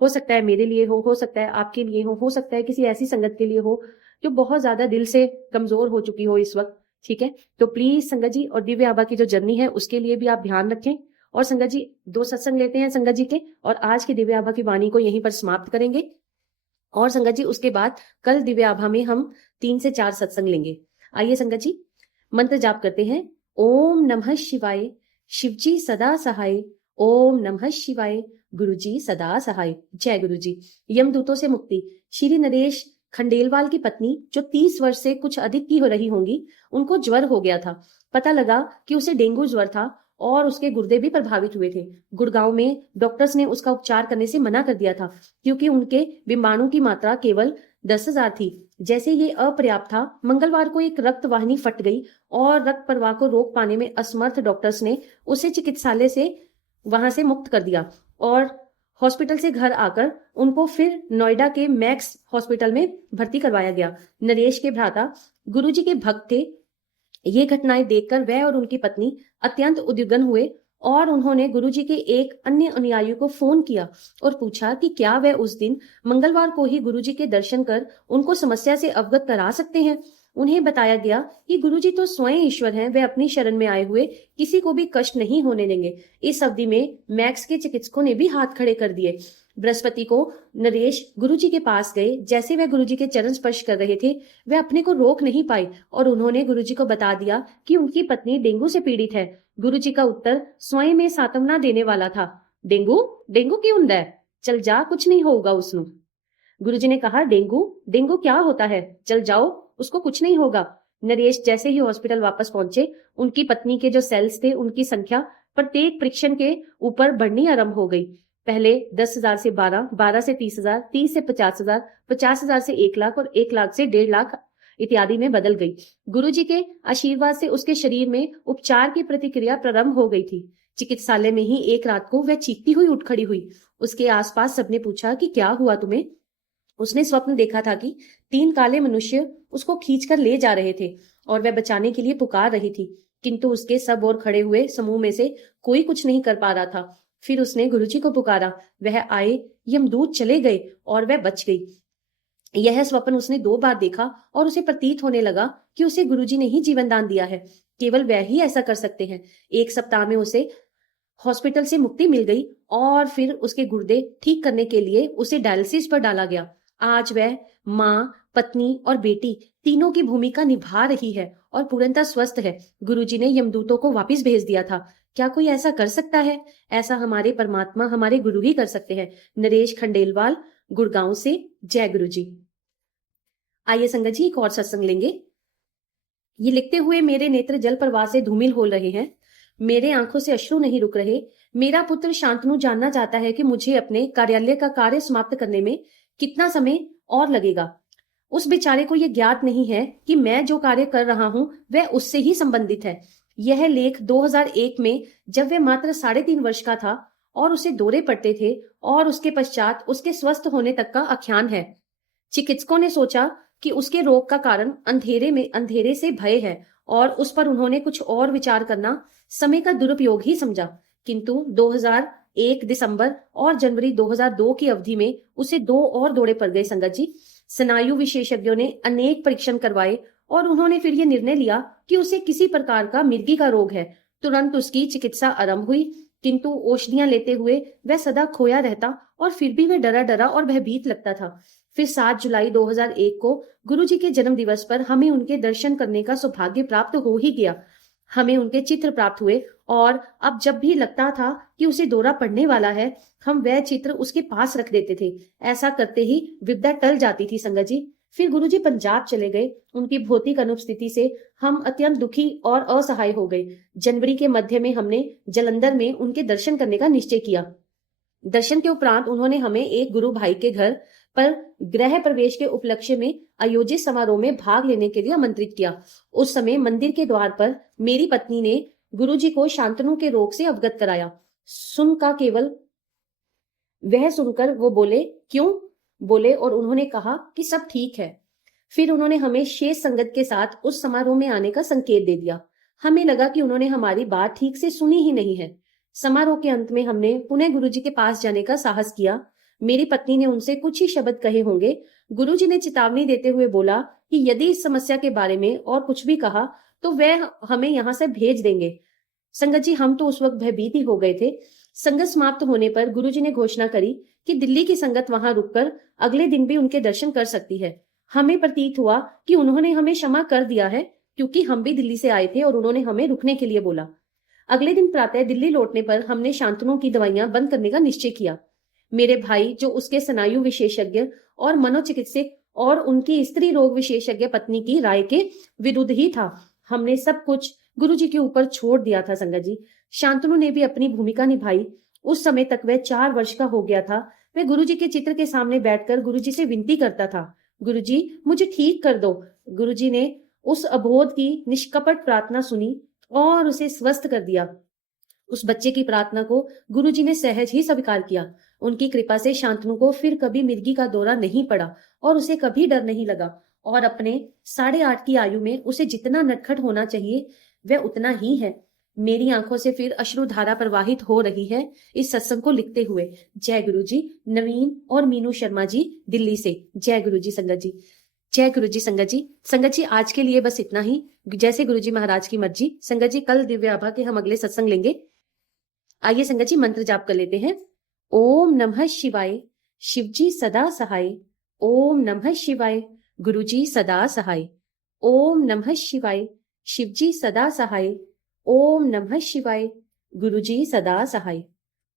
हो सकता है मेरे लिए हो सकता है आपके लिए हो सकता है किसी ऐसी संगत के लिए हो जो बहुत ज्यादा दिल से कमजोर हो चुकी हो इस वक्त। ठीक है, तो प्लीज संगत जी, और दिव्य आभा की जो जर्नी है उसके लिए भी आप ध्यान रखें। और संगत जी दो सत्संग लेते हैं संगत जी के, और आज की दिव्य आभा की वाणी को यहीं पर समाप्त करेंगे। और संगत जी उसके बाद कल दिव्य आभा में हम 3 से 4 सत्संग लेंगे। आइए संगत जी मंत्र जाप करते हैं। ओम नमः शिवाय, शिवजी सदा सहाय। ओम नमः शिवाय, गुरुजी सदा सहाय। जय गुरुजी। यमदूतों से मुक्ति। श्री नरेश खंडेलवाल की पत्नी जो 30 वर्ष से कुछ अधिक की हो रही होंगी, उनको ज्वर हो गया था। पता लगा कि उसे डेंगू ज्वर था और उसके गुर्दे भी प्रभावित हुए थे। गुड़गांव में डॉक्टर्स ने उसका उपचार करने से मना कर दिया था, क्योंकि उनके विषाणु की मात्रा केवल 10,000 थी। जैसे ये अपर्याप्त था, मंगलवार को एक रक्त वाहिनी फट गई और रक्त प्रवाह को रोक पाने में असमर्थ डॉक्टर्स ने उसे चिकित्सालय से वहां से मुक्त कर दिया, और हॉस्पिटल से घर आकर उनको फिर नोएडा के मैक्स हॉस्पिटल में भर्ती करवाया गया। नरेश के भ्राता गुरुजी के भक्त थे। ये घटनाएं देखकर वह और उनकी पत्नी अत्यंत उद्विग्न हुए, और उन्होंने गुरुजी के एक अन्य अनुयायी को फोन किया और पूछा कि क्या वह उस दिन मंगलवार को ही गुरुजी के दर्शन कर उनको समस्या से अवगत करा सकते हैं। उन्हें बताया गया कि गुरुजी तो स्वयं ईश्वर हैं, वे अपनी शरण में आए हुए किसी को भी कष्ट नहीं होने देंगे। इस अवधि में मैक्स के चिकित्सकों ने भी हाथ खड़े कर दिए। बृहस्पति को नरेश गुरुजी के पास गए। जैसे वह गुरुजी के चरण स्पर्श कर रहे थे, वह अपने को रोक नहीं पाई और उन्होंने गुरुजी को बता दिया कि उनकी पत्नी डेंगू से पीड़ित है। गुरुजी का उत्तर स्वयं में सांत्वना देने वाला था। डेंगू डेंगू क्यों हुंदा है, चल जा, कुछ नहीं होगा उसनु। गुरुजी ने कहा, डेंगू डेंगू क्या होता है, चल जाओ, उसको कुछ नहीं होगा। नरेश जैसे ही हॉस्पिटल वापस पहुंचे, उनकी पत्नी के जो सेल्स थे उनकी संख्या प्रत्येक परीक्षण के ऊपर बढ़नी आरंभ हो गई। पहले 10,000 से 12, 12 से 30,000, 30 से 50,000, 50,000 से 1 लाख और 1 लाख से 1.5 लाख इत्यादि में बदल गई। गुरुजी के आशीर्वाद से उसके शरीर में उपचार की प्रतिक्रिया प्रारंभ हो गई थी। चिकित्सालय में ही एक रात को वह चीखती हुई उठ खड़ी हुई। उसके आसपास सबने पूछा कि क्या हुआ तुम्हें। उसने स्वप्न देखा था कि 3 काले मनुष्य उसको खींचकर ले जा रहे थे और वह बचाने के लिए पुकार रही थी। किंतु उसके सब और खड़े हुए समूह में से कोई कुछ नहीं कर पा रहा था। फिर उसने गुरुजी को पुकारा, वह आए, यमदूत चले गए और वह बच गई। यह स्वप्न उसने 2 बार देखा और उसे प्रतीत होने लगा कि उसे गुरुजी ने ही जीवन दान दिया है। केवल वह ही ऐसा कर सकते हैं। 1 सप्ताह में उसे हॉस्पिटल से मुक्ति मिल गई और फिर उसके गुर्दे ठीक करने के लिए उसे डायलिसिस पर डाला गया। आज वह माँ, पत्नी और बेटी तीनों की भूमिका निभा रही है और पूर्णतः स्वस्थ है। गुरुजी ने यमदूतों को वापस भेज दिया था। क्या कोई ऐसा कर सकता है? ऐसा हमारे परमात्मा, हमारे गुरु ही कर सकते हैं। नरेश खंडेलवाल, गुड़गांव से। जय गुरु जी। आइए संगत जी, एक और सत्संग लेंगे। ये लिखते हुए, मेरे नेत्र जल प्रवाह से धूमिल हो रहे हैं, मेरे आंखों से अश्रु नहीं रुक रहे। मेरा पुत्र शांतनु जानना चाहता है कि मुझे अपने कार्यालय का कार्य समाप्त करने में कितना समय और लगेगा। उस बेचारे को यह ज्ञात नहीं है कि मैं जो कार्य कर रहा हूं वह उससे ही संबंधित है। यह लेख 2001 में, जब वह मात्र 3.5 वर्ष का था और उसे दौरे पड़ते थे और उसके पश्चात उसके स्वस्थ होने तक का आख्यान है। चिकित्सकों ने सोचा कि उसके रोग का कारण अंधेरे से भय है और उस पर उन्होंने कुछ और विचार करना समय का दुरुपयोग ही समझा। किंतु 2001 दिसंबर और जनवरी 2002 की अवधि में उसे 2 और दौरे पड़ गए संगत जी। स्नायु विशेषज्ञों ने अनेक परीक्षण करवाए और उन्होंने फिर यह निर्णय लिया कि उसे किसी प्रकार का मिर्गी का रोग है। तुरंत उसकी चिकित्सा आरंभ हुई, किंतु औषधियां लेते हुए वह सदा खोया रहता और फिर भी वह डरा डरा और भयभीत लगता था। फिर 7 जुलाई 2001 को गुरुजी के जन्म दिवस पर हमें उनके दर्शन करने का सौभाग्य प्राप्त हो ही गया। हमें उनके चित्र प्राप्त हुए और अब जब भी लगता था कि उसे दौरा पड़ने वाला है, हम वह चित्र उसके पास रख देते थे। ऐसा करते ही विपदा टल जाती थी संगत जी। फिर गुरुजी पंजाब चले गए। उनकी भौतिक अनुपस्थिति से हम अत्यंत दुखी और असहाय हो गए। जनवरी के मध्य में हमने जलंधर में उनके दर्शन करने का निश्चय किया। दर्शन के उपरांत उन्होंने हमें एक गुरु भाई के घर पर गृह प्रवेश के उपलक्ष्य में आयोजित समारोह में भाग लेने के लिए आमंत्रित किया। उस समय मंदिर के द्वार पर मेरी पत्नी ने गुरुजी को शांतनु के रोग से अवगत कराया। वह सुनकर वो बोले, क्यों? बोले और उन्होंने कहा कि सब ठीक है। फिर उन्होंने हमें शेष संगत के साथ उस समारोह में आने का संकेत दे दिया। हमें लगा कि उन्होंने हमारी बात ठीक से सुनी ही नहीं है। समारोह के अंत में हमने पुनः गुरुजी के पास जाने का साहस किया। मेरी पत्नी ने उनसे कुछ ही शब्द कहे होंगे। गुरुजी ने चेतावनी देते हुए बोला कि यदि इस समस्या के बारे में और कुछ भी कहा तो वह हमें यहाँ से भेज देंगे। संगत जी, हम तो उस वक्त भयभीत ही हो गए थे। संगत समाप्त होने पर गुरुजी ने घोषणा करी कि दिल्ली की संगत वहां रुककर अगले दिन भी उनके दर्शन कर सकती है। हमें प्रतीत हुआ कि उन्होंने हमें क्षमा कर दिया है, क्योंकि हम भी दिल्ली से आए थे और उन्होंने हमें रुकने के लिए बोला। अगले दिन प्रातः दिल्ली लौटने पर हमने शांतनु की दवाइयां बंद करने का निश्चय किया। मेरे भाई, जो उसके स्नायु विशेषज्ञ और मनोचिकित्सक और उनकी स्त्री रोग विशेषज्ञ पत्नी की राय के विरुद्ध ही था। हमने सब कुछ गुरुजी के ऊपर छोड़ दिया था संगत जी। शांतनु ने भी अपनी भूमिका निभाई। उस समय तक वह 4 वर्ष का हो गया था। वह गुरुजी के चित्र के सामने बैठकर गुरुजी से विनती करता था, गुरुजी मुझे ठीक कर दो। गुरुजी ने उस अबोध की निष्कपट प्रार्थना सुनी और उसे स्वस्थ कर दिया। उस बच्चे की प्रार्थना को गुरुजी ने सहज ही स्वीकार किया। उनकी कृपा से शांतनु को फिर कभी मिर्गी का दौरा नहीं पड़ा और उसे कभी डर नहीं लगा और अपने 8.5 की आयु में उसे जितना नटखट होना चाहिए वह उतना ही है। मेरी आंखों से फिर अश्रुधारा प्रवाहित हो रही है इस सत्संग को लिखते हुए। जय गुरु जी। नवीन और मीनू शर्मा जी, दिल्ली से। जय गुरु जी संगत जी। जय गुरु जी संगत जी। संगत जी, आज के लिए बस इतना ही। जैसे गुरु जी महाराज की मर्जी। संगत जी, कल दिव्य आभा के हम अगले सत्संग लेंगे। आइए संगत जी, मंत्र जाप कर लेते हैं। ओम नमः शिवाय, शिवजी सदा सहाय। ओम नमः शिवाय, गुरुजी सदा सहाय। ओम नमः शिवाय, शिवजी सदा सहाय। ओम नमः शिवाय, गुरुजी सदा सहाय।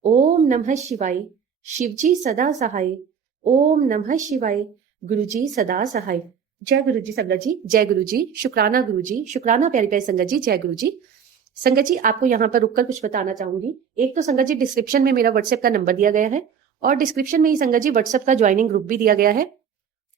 ओम नमः शिवाय, शिवजी सदा सहाय। ओम नमः शिवाय, गुरुजी सदा सहाय। जय गुरु जी संगत जी। जय गुरु जी। शुक्राना गुरु जी। शुक्राना प्यारी प्यारी संगत जी। जय गुरु जी। संगत जी, आपको यहाँ पर रुककर कुछ बताना चाहूंगी। एक तो संगत जी, डिस्क्रिप्शन में मेरा व्हाट्सएप का नंबर दिया गया है और डिस्क्रिप्शन में ही संगत जी व्हाट्सएप का ज्वाइनिंग ग्रुप भी दिया गया है।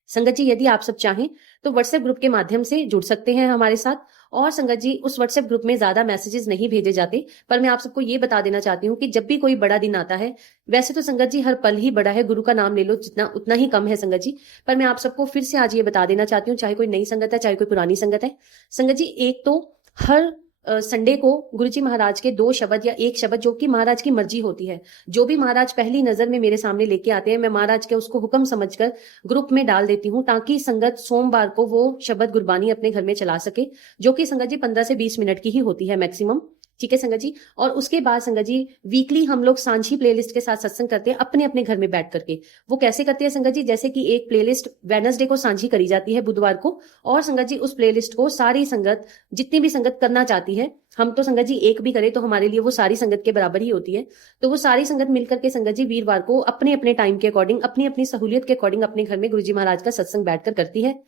संगत जी, यदि आप सब चाहें तो व्हाट्सएप ग्रुप के माध्यम से जुड़ सकते हैं हमारे साथ। और संगत जी, उस व्हाट्सएप ग्रुप में ज्यादा मैसेजेस नहीं भेजे जाते, पर मैं आप सबको ये बता देना चाहती हूँ कि जब भी कोई बड़ा दिन आता है, वैसे तो संगत जी हर पल ही बड़ा है, गुरु का नाम ले लो जितना उतना ही कम है संगत जी, पर मैं आप सबको फिर से आज ये बता देना चाहती हूँ, चाहे कोई नई संगत है चाहे कोई पुरानी संगत है। संगत जी, एक तो हर संडे को गुरुजी महाराज के 2 शब्द या 1 शब्द, जो कि महाराज की मर्जी होती है, जो भी महाराज पहली नजर में मेरे सामने लेके आते हैं, मैं महाराज के उसको हुक्म समझकर ग्रुप में डाल देती हूँ, ताकि संगत सोमवार को वो शब्द गुरबानी अपने घर में चला सके, जो कि संगत जी 15 से 20 मिनट की ही होती है मैक्सिमम। ठीक है संगत जी। और उसके बाद संगत जी वीकली हम लोग सांझी प्लेलिस्ट के साथ सत्संग करते हैं अपने अपने घर में बैठ करके। वो कैसे करते हैं संगत जी, जैसे कि एक प्लेलिस्ट वेडनेसडे को सांझी करी जाती है बुधवार को, और संगत जी उस प्लेलिस्ट को सारी संगत, जितनी भी संगत करना चाहती है, हम तो संगत जी एक भी करें तो हमारे लिए वो सारी संगत के बराबर ही होती है, तो वो सारी संगत मिलकर के संगत जी वीरवार को अपने अपने टाइम के अकॉर्डिंग, अपनी अपनी सहूलियत के अकॉर्डिंग अपने घर में गुरुजी महाराज का सत्संग बैठकर करती है।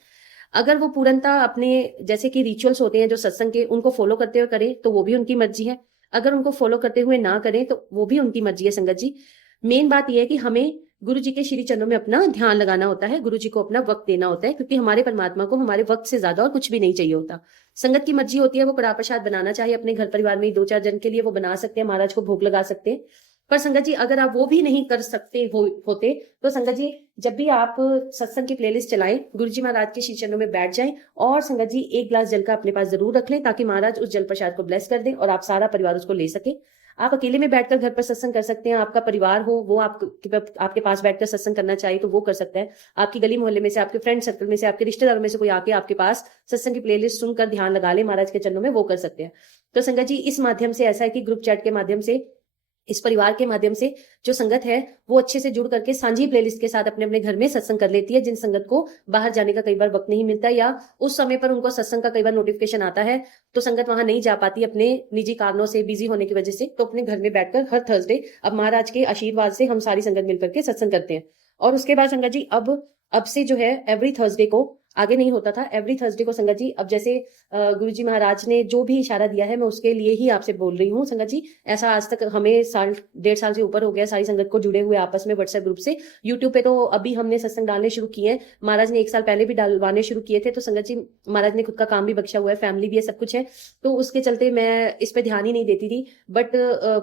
अगर वो पूर्णता अपने जैसे कि रिचुअल्स होते हैं जो सत्संग के, उनको फॉलो करते हुए करें तो वो भी उनकी मर्जी है, अगर उनको फॉलो करते हुए ना करें तो वो भी उनकी मर्जी है संगत जी। मेन बात यह है कि हमें गुरु जी के श्री चरणों में अपना ध्यान लगाना होता है, गुरु जी को अपना वक्त देना होता है, क्योंकि हमारे परमात्मा को हमारे वक्त से ज्यादा और कुछ भी नहीं चाहिए होता। संगत की मर्जी होती है, वो कड़ा प्रसाद बनाना चाहे अपने घर परिवार में 2-4 जन के लिए वो बना सकते हैं, महाराज को भोग लगा सकते हैं। पर संगत जी अगर आप वो भी नहीं कर सकते होते तो संगत जी जब भी आप सत्संग की प्लेलिस्ट चलाएं, गुरु जी महाराज के श्री चरणों में बैठ जाएं, और संगत जी 1 गिलास जल का अपने पास जरूर रख लें, ताकि महाराज उस जल प्रसाद को ब्लेस कर दें और आप सारा परिवार उसको ले सके। आप अकेले में बैठकर घर पर सत्संग कर सकते हैं, आपका परिवार हो वो आपके पास बैठकर सत्संग करना चाहिए तो वो कर सकता है, आपकी गली मोहल्ले में से, आपके फ्रेंड सर्कल में से, आपके रिश्तेदारों में से कोई आके आपके पास सत्संग की प्लेलिस्ट सुनकर ध्यान लगा ले महाराज के चरणों में, वो कर सकते हैं। तो संगत जी इस माध्यम से ऐसा है कि ग्रुप चैट के माध्यम से, इस परिवार के माध्यम से जो संगत है वो अच्छे से जुड़ करके सांझी प्लेलिस्ट के साथ अपने अपने घर में सत्संग कर लेती है। जिन संगत को बाहर जाने का कई बार वक्त नहीं मिलता, या उस समय पर उनको सत्संग का कई बार नोटिफिकेशन आता है तो संगत वहां नहीं जा पाती अपने निजी कारणों से, बिजी होने की वजह से, तो अपने घर में बैठकर हर थर्सडे अब महाराज के आशीर्वाद से हम सारी संगत मिलकर के सत्संग करते हैं। और उसके बाद संगत जी अब से जो है एवरी थर्सडे को, आगे नहीं होता था, एवरी थर्सडे को संगत जी अब जैसे गुरुजी महाराज ने जो भी इशारा दिया है मैं उसके लिए ही आपसे बोल रही हूँ संगत जी। ऐसा आज तक हमें 1.5 साल से ऊपर हो गया सारी संगत को जुड़े हुए आपस में व्हाट्सएप ग्रुप से। यूट्यूब पे तो अभी हमने सत्संग डालने शुरू किए हैं, महाराज ने 1 साल पहले भी डालवाने शुरू किए थे, तो संगत जी महाराज ने खुद का काम भी बख्शा हुआ है, फैमिली भी है, सब कुछ है, तो उसके चलते मैं इस पे ध्यान ही नहीं देती थी। बट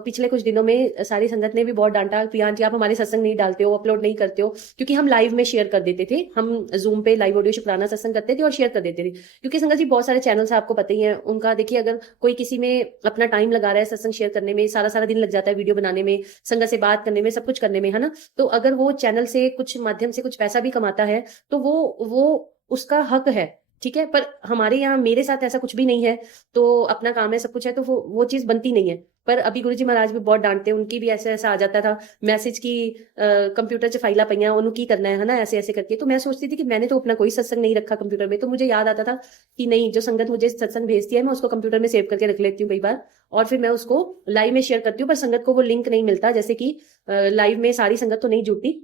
पिछले कुछ दिनों में सारी संगत ने भी बहुत डांटा, प्रिया आंटी आप हमारे सत्संग नहीं डालते हो, अपलोड नहीं करते हो, क्योंकि हम लाइव में शेयर कर देते थे, हम जूम पे लाइव ऑडियो शुक्राना सत्संग करते थे और शेयर कर देते थे। क्योंकि संगत जी बहुत सारे चैनल्स आपको पता ही है, उनका देखिए अगर कोई किसी में अपना टाइम लगा रहा है सत्संग शेयर करने में, सारा सारा दिन लग जाता है वीडियो बनाने में, संगत से बात करने में, सब कुछ करने में, है ना, तो अगर वो चैनल से कुछ माध्यम से कुछ पैसा भी कमाता है तो वो उसका हक है, ठीक है। पर हमारे यहाँ, मेरे साथ ऐसा कुछ भी नहीं है, तो अपना काम है, सब कुछ है, तो वो चीज बनती नहीं है। पर अभी गुरुजी महाराज भी बहुत डांटते हैं, उनकी भी ऐसा ऐसा आ जाता था मैसेज की कंप्यूटर च फाइला पईया उन्होंने की करना है ना, ऐसे ऐसे करके। तो मैं सोचती थी कि मैंने तो अपना कोई सत्संग नहीं रखा कंप्यूटर में, तो मुझे याद आता था कि नहीं, जो संगत मुझे सत्संग भेजती है मैं उसको कंप्यूटर में सेव करके रख लेती हूँ कई बार, और फिर मैं उसको लाइव में शेयर करती हूँ, पर संगत को वो लिंक नहीं मिलता, जैसे कि लाइव में सारी संगत तो नहीं जुड़ती।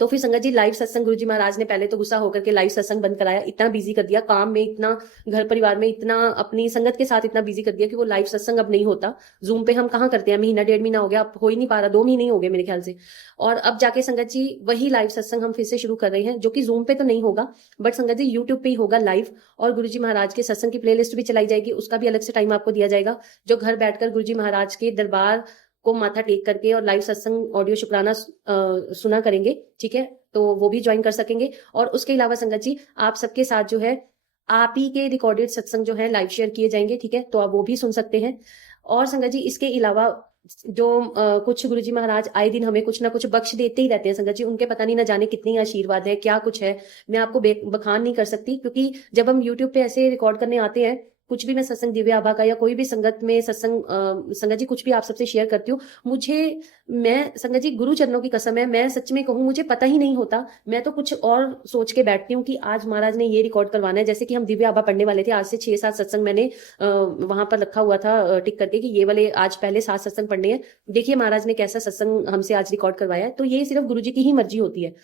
तो फिर संगत जी लाइव सत्संग गुरुजी महाराज ने पहले तो गुस्सा होकर के लाइव सत्संग बंद कराया, इतना बिजी कर दिया काम में, इतना घर परिवार में, इतना अपनी संगत के साथ इतना बिजी कर दिया कि वो लाइव सत्संग अब नहीं होता। जूम पे हम कहाँ करते हैं, 1.5 महीना हो गया, अब हो ही नहीं पा रहा, 2 महीने हो गए मेरे ख्याल से। और अब जाके संगत जी वही लाइव सत्संग हम फिर से शुरू कर रहे हैं, जो कि जूम पे तो नहीं होगा, बट संगत जी यूट्यूब पे ही होगा लाइव, और गुरुजी महाराज के सत्संग की प्लेलिस्ट भी चलाई जाएगी, उसका भी अलग से टाइम आपको दिया जाएगा। जो घर बैठकर गुरुजी महाराज के दरबार को माथा टेक करके और लाइव सत्संग ऑडियो शुक्राना सुना करेंगे, ठीक है, तो वो भी ज्वाइन कर सकेंगे। और उसके अलावा संगत जी आप सबके साथ जो है आप ही के रिकॉर्डेड सत्संग जो है लाइव शेयर किए जाएंगे, ठीक है, तो आप वो भी सुन सकते हैं। और संगत जी इसके अलावा जो कुछ गुरुजी महाराज आए दिन हमें कुछ ना कुछ बख्श देते ही रहते हैं संगत जी, उनके पता नहीं ना जाने कितनी आशीर्वाद है, क्या कुछ है, मैं आपको बखान नहीं कर सकती। क्योंकि जब हम यूट्यूब पे ऐसे रिकॉर्ड करने आते हैं कुछ भी, मैं सत्संग दिव्य आभा का या कोई भी संगत में सत्संग संगत जी कुछ भी आप सबसे शेयर करती हूँ, मैं संगत जी गुरु चरणों की कसम है, मैं सच में कहूँ मुझे पता ही नहीं होता, मैं तो कुछ और सोच के बैठती हूँ कि आज महाराज ने ये रिकॉर्ड करवाना है। जैसे कि हम दिव्य आभा पढ़ने वाले थे, आज से 6-7 सत्संग मैंने वहां पर रखा हुआ था टिक करके कि ये वाले आज पहले 7 सत्संग पढ़ने हैं, देखिए महाराज ने कैसा सत्संग हमसे आज रिकॉर्ड करवाया है। तो ये सिर्फ गुरु जी की ही मर्जी होती है,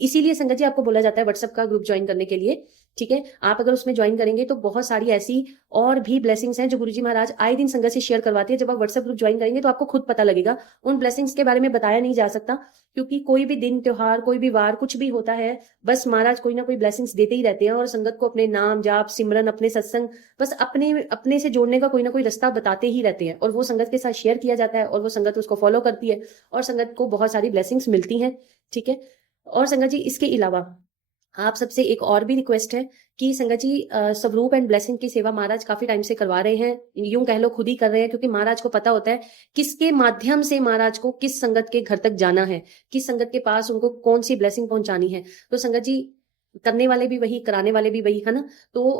इसीलिए संगत जी आपको बोला जाता है व्हाट्सएप का ग्रुप ज्वाइन करने के लिए, ठीक है। आप अगर उसमें ज्वाइन करेंगे तो बहुत सारी ऐसी और भी ब्लेसिंग्स हैं जो गुरुजी महाराज आए दिन संगत से शेयर करवाते हैं। जब आप व्हाट्सएप ग्रुप ज्वाइन करेंगे तो आपको खुद पता लगेगा, उन ब्लेसिंग्स के बारे में बताया नहीं जा सकता, क्योंकि कोई भी दिन त्योहार, कोई भी वार, कुछ भी होता है, बस महाराज कोई ना कोई ब्लेसिंग्स देते ही रहते हैं, और संगत को अपने नाम जाप सिमरन, अपने सत्संग, बस अपने से जोड़ने का कोई ना कोई रास्ता बताते ही रहते हैं, और वो संगत के साथ शेयर किया जाता है, और वो संगत उसको फॉलो करती है, और संगत को बहुत सारी ब्लेसिंग्स मिलती हैं, ठीक है। और संगत जी इसके अलावा आप सबसे एक और भी रिक्वेस्ट है कि संगत जी स्वरूप एंड ब्लेसिंग की सेवा महाराज काफी टाइम से करवा रहे हैं, यूं कह लो खुद ही कर रहे हैं, क्योंकि महाराज को पता होता है किसके माध्यम से महाराज को किस संगत के घर तक जाना है, किस संगत के पास उनको कौन सी ब्लेसिंग पहुंचानी है। तो संगत जी करने वाले भी वही, कराने वाले भी वही, है ना। तो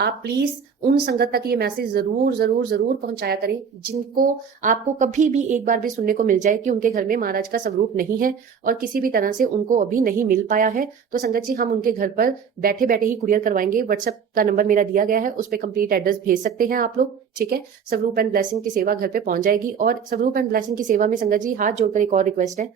आप प्लीज उन संगत तक ये मैसेज जरूर जरूर जरूर पहुंचाया करें जिनको आपको कभी भी एक बार भी सुनने को मिल जाए कि उनके घर में महाराज का स्वरूप नहीं है और किसी भी तरह से उनको अभी नहीं मिल पाया है। तो संगत जी हम उनके घर पर बैठे बैठे ही कुरियर करवाएंगे। व्हाट्सएप का नंबर मेरा दिया गया है, उस पर कंप्लीट एड्रेस भेज सकते हैं आप लोग, ठीक है। स्वरूप एंड ब्लेसिंग की सेवा घर पे पहुंच जाएगी। और स्वरूप एंड ब्लेसिंग की सेवा में संगत जी हाथ जोड़कर एक और रिक्वेस्ट है,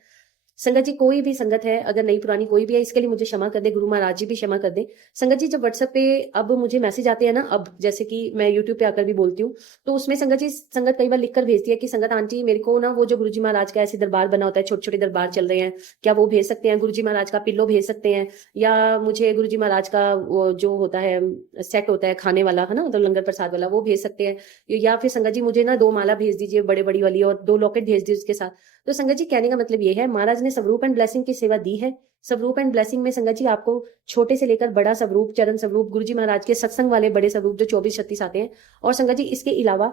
संगत जी कोई भी संगत है अगर नई पुरानी कोई भी है, इसके लिए मुझे क्षमा कर दे, गुरु महाराज जी भी क्षमा कर दे। संगत जी जब व्हाट्सएप पे अब मुझे मैसेज आते हैं ना, अब जैसे कि मैं यूट्यूब पे आकर भी बोलती हूँ, तो उसमें संगत जी संगत कई बार लिखकर भेजती है कि संगत आंटी मेरे को ना वो जो गुरुजी महाराज का ऐसे दरबार बना होता है, छोटे छोटे दरबार चल रहे हैं, क्या वो भेज सकते हैं? गुरुजी महाराज का पिल्लो भेज सकते हैं, या मुझे गुरुजी महाराज का वो जो होता है सेट होता है खाने वाला, है ना, मतलब लंगर प्रसाद वाला, वो भेज सकते हैं। या फिर संगत जी मुझे ना 2 माला भेज दीजिए बड़े बड़ी वाली, और 2 लॉकेट भेज दीजिए उसके साथ। तो संगत जी कहने का मतलब ये है, महाराज ने स्वरूप एंड ब्लेसिंग की सेवा दी है। स्वरूप एंड ब्लेसिंग में संगत जी आपको छोटे से लेकर बड़ा स्वरूप, चरण स्वरूप, गुरुजी महाराज के सत्संग वाले बड़े स्वरूप जो 24-36 आते हैं। और संगत जी इसके अलावा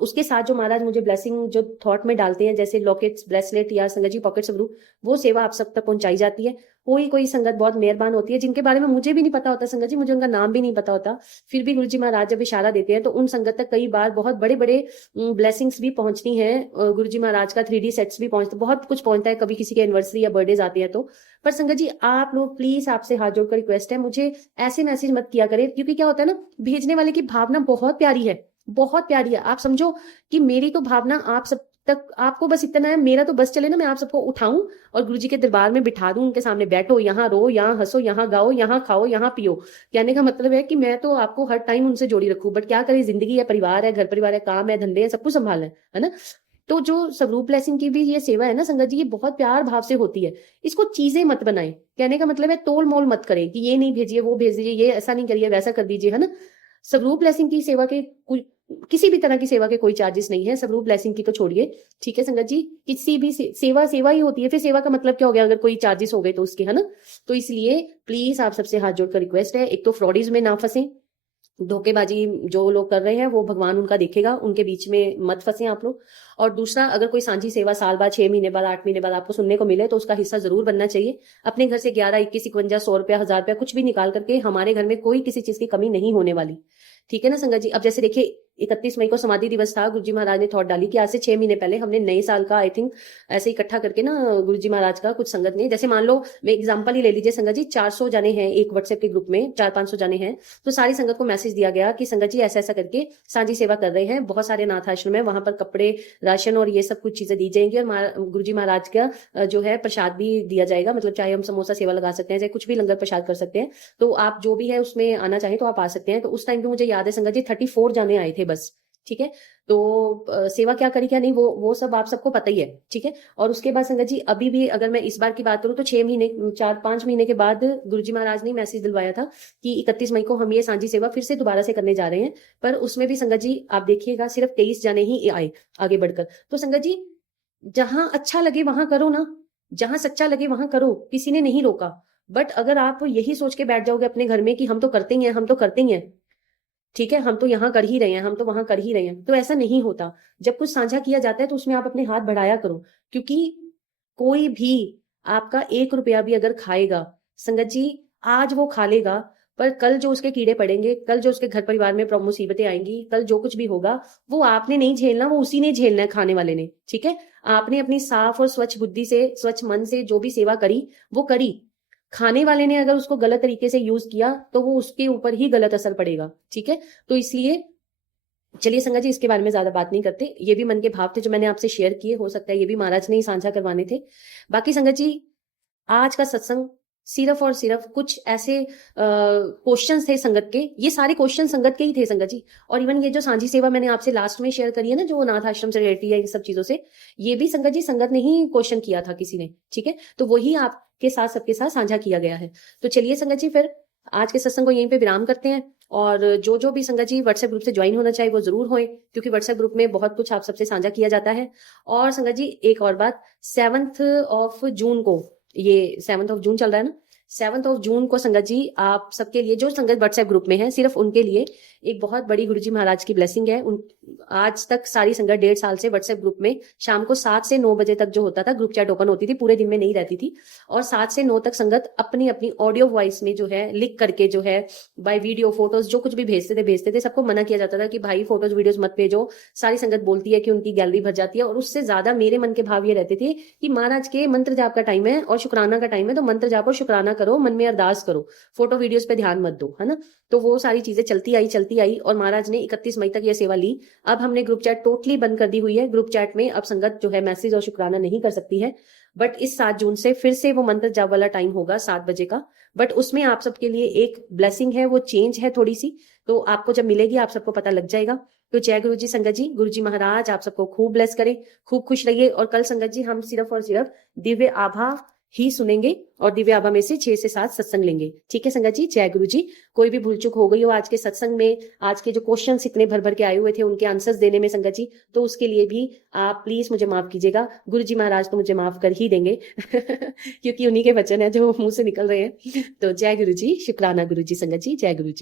उसके साथ जो महाराज मुझे ब्लेसिंग जो थॉट में डालते हैं, जैसे लॉकेट्स, ब्रेसलेट या संगत जी पॉकेट स्वरूप, वो सेवा आप सब तक पहुंचाई जाती है। कोई कोई संगत बहुत मेहरबान होती है जिनके बारे में मुझे भी नहीं पता होता संगत जी, मुझे उनका नाम भी नहीं पता होता, फिर भी गुरुजी महाराज जब इशारा देते हैं तो उन संगत तक कई बार बहुत बड़े बड़े ब्लेसिंग्स भी पहुंचती हैं। गुरुजी महाराज का 3D सेट्स भी पहुंचते, बहुत कुछ पहुंचता है, कभी किसी के एनिवर्सरी या बर्थडे आते हैं तो। पर संगत जी आप लोग प्लीज, आपसे हाथ जोड़कर रिक्वेस्ट है, मुझे ऐसे मैसेज मत किया करें, क्योंकि क्या होता है ना, भेजने वाले की भावना बहुत प्यारी है, बहुत प्यारी है। आप समझो कि मेरी तो भावना आप सब तक, आपको बस इतना है, मेरा तो बस चले ना, मैं आप सबको उठाऊं और गुरुजी के दरबार में बिठा दूं, उनके सामने बैठो, यहाँ रो, यहाँ हंसो, यहाँ गाओ, यहाँ खाओ, यहाँ पियो। कहने का मतलब है कि मैं तो आपको हर टाइम उनसे जोड़ी रखूं, बट क्या करें, जिंदगी है, परिवार है, घर परिवार है, काम है, धंधे है, सब कुछ संभालना है ना। तो जो स्वरूप ब्लेसिंग की भी ये सेवा है ना संगत जी, ये बहुत प्यार भाव से होती है। इसको चीजें मत बनाएं, कहने का मतलब है तोल मोल मत करें कि ये नहीं भेजिए, वो भेज दीजिए, ये ऐसा नहीं करिए, वैसा कर दीजिए, है ना। स्वरूप ब्लेसिंग की सेवा के किसी भी तरह की सेवा के कोई चार्जेस नहीं है, स्वरूप ब्लेसिंग की तो छोड़िए, ठीक है संगत जी। किसी भी सेवा सेवा ही होती है, फिर सेवा का मतलब क्या हो गया अगर कोई चार्जेस हो गए तो उसके, है ना। तो इसलिए प्लीज आप सबसे हाथ जोड़कर रिक्वेस्ट है, एक तो फ्रॉडीज में ना फंसे, धोखेबाजी जो लोग कर रहे हैं वो भगवान उनका देखेगा, उनके बीच में मत फंसे आप लोग। और दूसरा, अगर कोई सांझी सेवा साल बाद, 6 महीने बाद, 8 महीने बाद आपको सुनने को मिले तो उसका हिस्सा जरूर बनना चाहिए। अपने घर से 11, 21, 51, 100 रुपया, 1000 रुपया कुछ भी निकाल करके, हमारे घर में कोई किसी चीज की कमी नहीं होने वाली, ठीक है ना संगत जी। अब जैसे देखिए 31 मई को समाधि दिवस था, गुरुजी महाराज ने थॉट डाली कि आज से 6 महीने पहले हमने नए साल का आई थिंक ऐसे इकट्ठा करके ना, गुरुजी महाराज का कुछ संगत ने, जैसे मान लो मैं एग्जांपल ही ले लीजिए संगत जी, 400 जाने हैं एक व्हाट्सएप के ग्रुप में, 400-500 जाने हैं, तो सारी संगत को मैसेज दिया गया कि संगत जी ऐसा ऐसा करके सांझी सेवा कर रहे हैं, बहुत सारे अनाथ आश्रम है, वहां पर कपड़े, राशन और ये सब कुछ चीजें दी जाएंगी, और गुरुजी महाराज का जो है प्रसाद भी दिया जाएगा, मतलब चाहे हम समोसा सेवा लगा सकते हैं, चाहे कुछ भी लंगर प्रसाद कर सकते हैं। तो आप जो भी है उसमें आना चाहे तो आप आ सकते हैं। तो उस टाइम पे मुझे याद है संगत जी 34 जाने आए थे बस, ठीक है। तो सेवा क्या करी क्या नहीं वो सब आप सबको पता ही है, ठीक है। और उसके बाद संगत जी अभी भी अगर मैं इस बार की बात करूं तो 6 महीने, 4-5 महीने के बाद गुरुजी महाराज ने मैसेज दिलवाया था कि 31 मई को हम ये सांझी सेवा फिर से दोबारा से करने जा रहे हैं। पर उसमें भी संगत जी आप देखिएगा सिर्फ 23 जाने ही आए आगे बढ़कर। तो संगत जी जहां अच्छा लगे वहां करो ना, जहां सच्चा लगे वहां करो, किसी ने नहीं रोका। बट अगर आप यही सोच के बैठ जाओगे अपने घर में कि हम तो करते ही हैं, हम तो करते ही हैं, ठीक है, हम तो यहाँ कर ही रहे हैं, हम तो वहां कर ही रहे हैं, तो ऐसा नहीं होता। जब कुछ साझा किया जाता है तो उसमें आप अपने हाथ बढ़ाया करो, क्योंकि कोई भी आपका 1 रुपया भी अगर खाएगा संगत जी, आज वो खा लेगा, पर कल जो उसके कीड़े पड़ेंगे, कल जो उसके घर परिवार में मुसीबतें आएंगी, कल जो कुछ भी होगा वो आपने नहीं झेलना, वो उसी ने झेलना है, खाने वाले ने, ठीक है। आपने अपनी साफ और स्वच्छ बुद्धि से, स्वच्छ मन से जो भी सेवा करी वो करी, खाने वाले ने अगर उसको गलत तरीके से यूज किया तो वो उसके ऊपर ही गलत असर पड़ेगा, ठीक है। तो इसलिए चलिए संगत जी इसके बारे में ज्यादा बात नहीं करते, ये भी मन के भाव थे जो मैंने आपसे शेयर किए, हो सकता है ये भी महाराज ने ही साझा करवाने थे। बाकी संगत जी आज का सत्संग सिर्फ और सिर्फ कुछ ऐसे क्वेश्चंस थे संगत के, ये सारे क्वेश्चन संगत के ही थे संगत जी। और इवन ये जो सांझी सेवा मैंने आपसे लास्ट में शेयर करी है ना, जो अनाथ आश्रम से रिलेटेड है इन सब चीजों से, ये भी संगत जी संगत ने ही क्वेश्चन किया था किसी ने, ठीक है। तो वही आपके साथ सबके साथ साझा किया गया है। तो चलिए संगत जी फिर आज के सत्संग को यहीं पे विराम करते हैं। और जो जो भी संगत जी व्हाट्सएप ग्रुप से ज्वाइन होना चाहिए वो जरूर होए, क्योंकि व्हाट्सएप ग्रुप में बहुत कुछ आप सबसे साझा किया जाता है। और संगत जी एक और बात, 7 जून को, ये 7 जून चल रहा है ना, 7 जून को संगत जी आप सबके लिए, जो संगत व्हाट्सएप ग्रुप में है, सिर्फ उनके लिए एक बहुत बड़ी गुरुजी महाराज की ब्लेसिंग है। आज तक सारी संगत 1.5 साल से व्हाट्सएप ग्रुप में शाम को 7 से 9 बजे तक जो होता था, ग्रुप चैट ओपन होती थी, पूरे दिन में नहीं रहती थी, और 7 से 9 तक संगत अपनी अपनी ऑडियो वॉइस में जो है लिख करके जो है बाय वीडियो फोटोज जो कुछ भी भेजते थे। सबको मना किया जाता था कि भाई फोटोज वीडियोज मत भेजो, सारी संगत बोलती है कि उनकी गैलरी भर जाती है। और उससे ज्यादा मेरे मन के भाव ये रहते थे कि महाराज के मंत्र जाप का टाइम है और शुक्राना का टाइम है, तो मंत्र जाप और शुक्राना करो, मन में अरदास करो, फोटो वीडियोस पे ध्यान मत दो, है ना। तो वो सारी चीजें चलती आई और महाराज ने 31 मई तक ये सेवा ली। अब हमने ग्रुप चैट टोटली बंद कर दी हुई है। ग्रुप चैट में अब संगत जो है मैसेज और शुक्राना नहीं कर सकती है। बट इस 7 जून से फिर से वो मंत्र जाप वाला टाइम होगा 7 बजे का। बट उसमें आप सबके लिए एक ब्लेसिंग है, वो चेंज है थोड़ी सी, तो आपको जब मिलेगी आप सबको पता लग जाएगा। तो जय गुरु जी संगत जी, गुरु जी महाराज आप सबको खूब ब्लेस करें, खूब खुश रहिए। और कल संगत जी हम सिर्फ और सिर्फ दिव्य आभा ही सुनेंगे और दिव्य आभा में से 6 से 7 सत्संग लेंगे। ठीक है संगत जी, जय गुरु जी। कोई भी भूल चूक हो गई हो आज के सत्संग में, आज के जो क्वेश्चंस इतने भर भर के आए हुए थे उनके आंसर्स देने में संगत जी, तो उसके लिए भी आप प्लीज मुझे माफ कीजिएगा। गुरु जी महाराज तो मुझे माफ कर ही देंगे क्योंकि उन्हीं के वचन है जो मुंह से निकल रहे हैं। तो जय गुरु जी, शुक्राना गुरु जी संगत जी, जय गुरु जी।